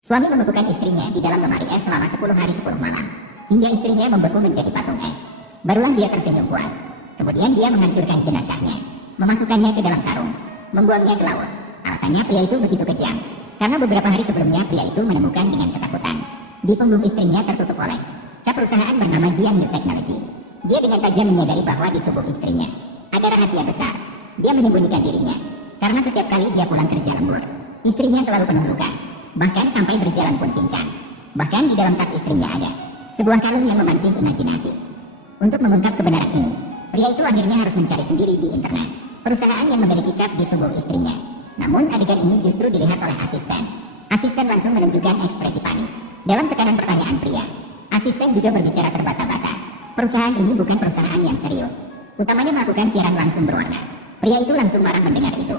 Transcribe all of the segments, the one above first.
Suami membekukan istrinya di dalam lemari es selama 10 hari 10 malam, hingga istrinya membeku menjadi patung es. Barulah dia tersenyum puas. Kemudian dia menghancurkan jenazahnya, memasukkannya ke dalam karung, membuangnya ke laut. Alasannya pria itu begitu kejam, karena beberapa hari sebelumnya pria itu menemukan dengan ketakutan di punggung istrinya tertutup oleh cap perusahaan bernama Jiangyu Technology. Dia dengan tajam menyadari bahwa di tubuh istrinya ada rahasia besar. Dia menyembunyikan dirinya, karena setiap kali dia pulang kerja lembur, istrinya selalu penuh luka. Bahkan sampai berjalan pun pincang. Bahkan di dalam tas istrinya ada sebuah kalung yang memancing imajinasi. Untuk mengungkap kebenaran ini, pria itu akhirnya harus mencari sendiri di internet perusahaan yang memiliki cap di tubuh istrinya. Namun adegan ini justru dilihat oleh asisten. Asisten langsung menunjukkan ekspresi panik dalam tekanan pertanyaan pria. Asisten juga berbicara terbata-bata. Perusahaan ini bukan perusahaan yang serius, utamanya melakukan siaran langsung berwarna. Pria itu langsung marah mendengar itu.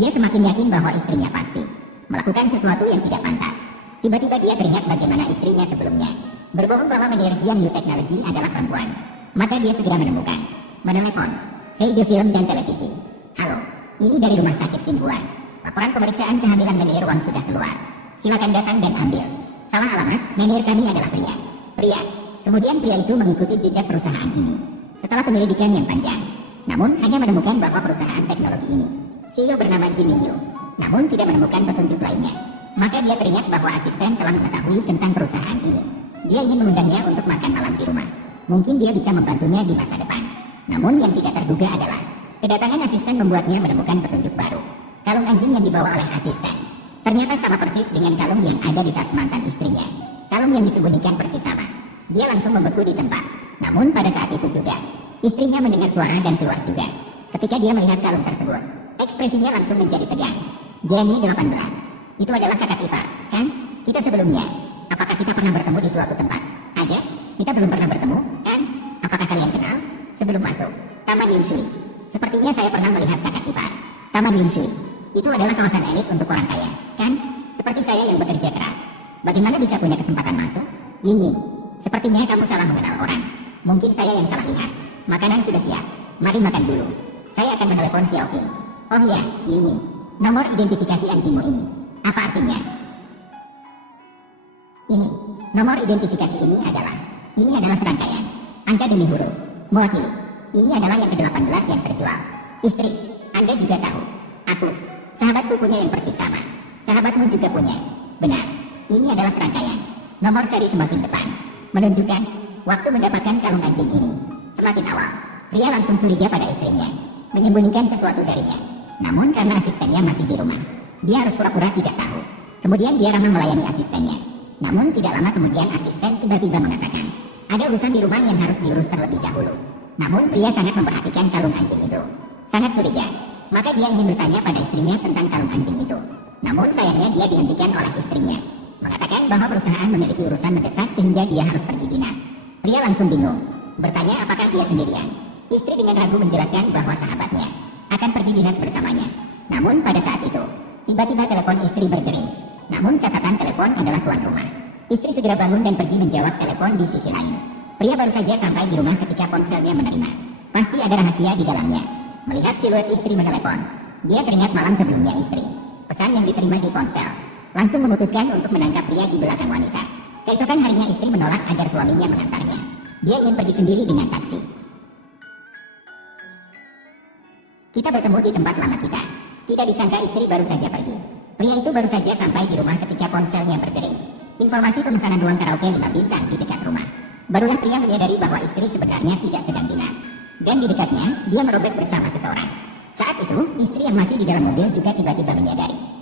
Dia semakin yakin bahwa istrinya pasti melakukan sesuatu yang tidak pantas. Tiba-tiba dia teringat bagaimana istrinya sebelumnya berbohong bahwa manajer Jiangyu Technology adalah perempuan. Maka dia segera menelepon Radio Film dan Televisi. Halo, ini dari rumah sakit Xinhuan. Laporan pemeriksaan kehamilan manajer Wang sudah keluar. Silakan datang dan ambil. Salah alamat, manajer kami adalah pria. Kemudian pria itu mengikuti jejak perusahaan ini. Setelah penyelidikan yang panjang, namun hanya menemukan bahwa perusahaan teknologi ini CEO bernama Jin Minyu, namun tidak menemukan petunjuk lainnya. Maka dia teringat bahwa asisten telah mengetahui tentang perusahaan ini. Dia ingin mengundangnya untuk makan malam di rumah. Mungkin dia bisa membantunya di masa depan. Namun yang tidak terduga adalah kedatangan asisten membuatnya menemukan petunjuk baru. Kalung anjing yang dibawa oleh asisten ternyata sama persis dengan kalung yang ada di tas mantan istrinya. Kalung yang disembunyikan persis sama. Dia langsung membeku di tempat. Namun pada saat itu juga, istrinya mendengar suara dan keluar juga. Ketika dia melihat kalung tersebut, ekspresinya langsung menjadi tegang. Jenny 18. Itu adalah kakak ipar, kan? Kita sebelumnya. Apakah kita pernah bertemu di suatu tempat? Ada? Kita belum pernah bertemu, kan? Apakah kalian kenal? Sebelum masuk Taman Yunshui, sepertinya saya pernah melihat kakak ipar. Taman Yunshui itu adalah kawasan elit untuk orang kaya, kan? Seperti saya yang bekerja keras. Bagaimana bisa punya kesempatan masuk? Ying, sepertinya kamu salah mengenal orang. Mungkin saya yang salah lihat. Makanan sudah siap. Mari makan dulu. Saya akan menelepon Xiaoqing. Oh iya, Ying. Nomor identifikasi anjingmu ini. Apa artinya? Ini. Nomor identifikasi ini adalah serangkaian angka demi huruf. Mewakili. Ini adalah yang ke-18 yang terjual. Istri, Anda juga tahu. Aku. Sahabatku punya yang persis sama. Sahabatmu juga punya. Benar. Ini adalah serangkaian. Nomor seri semakin depan menunjukkan waktu mendapatkan kalung anjing ini. Semakin awal, pria langsung curiga pada istrinya, menyembunyikan sesuatu darinya. Namun karena asistennya masih di rumah, dia harus pura-pura tidak tahu. Kemudian dia ramah melayani asistennya. Namun tidak lama kemudian asisten tiba-tiba mengatakan, ada urusan di rumah yang harus diurus terlebih dahulu. Namun pria sangat memperhatikan kalung anjing itu. Sangat curiga. Maka dia ingin bertanya pada istrinya tentang kalung anjing itu. Namun sayangnya dia dihentikan oleh istrinya, mengatakan bahwa perusahaan memiliki urusan mendesak sehingga dia harus pergi dinas. Pria langsung bingung, bertanya apakah dia sendirian. Istri dengan ragu menjelaskan bahwa sahabatnya akan pergi dinas bersamanya. Namun pada saat itu, tiba-tiba telepon istri berdering. Namun catatan telepon adalah tuan rumah. Istri segera bangun dan pergi menjawab telepon di sisi lain. Pria baru saja sampai di rumah ketika ponselnya menerima. Pasti ada rahasia di dalamnya. Melihat siluet istri menelepon, dia teringat malam sebelumnya istri. Pesan yang diterima di ponsel langsung memutuskan untuk menangkap pria di belakang wanita. Keesokan harinya istri menolak agar suaminya mengantarnya. Dia ingin pergi sendiri dengan taksi. Kita bertemu di tempat lama kita. Tidak disangka istri baru saja pergi. Pria itu baru saja sampai di rumah ketika ponselnya berdering. Informasi pemesanan ruang karaoke 5 bintang di dekat rumah. Barulah pria menyadari bahwa istri sebenarnya tidak sedang dinas. Dan di dekatnya, dia merobek bersama seseorang. Saat itu, istri yang masih di dalam mobil juga tiba-tiba menyadari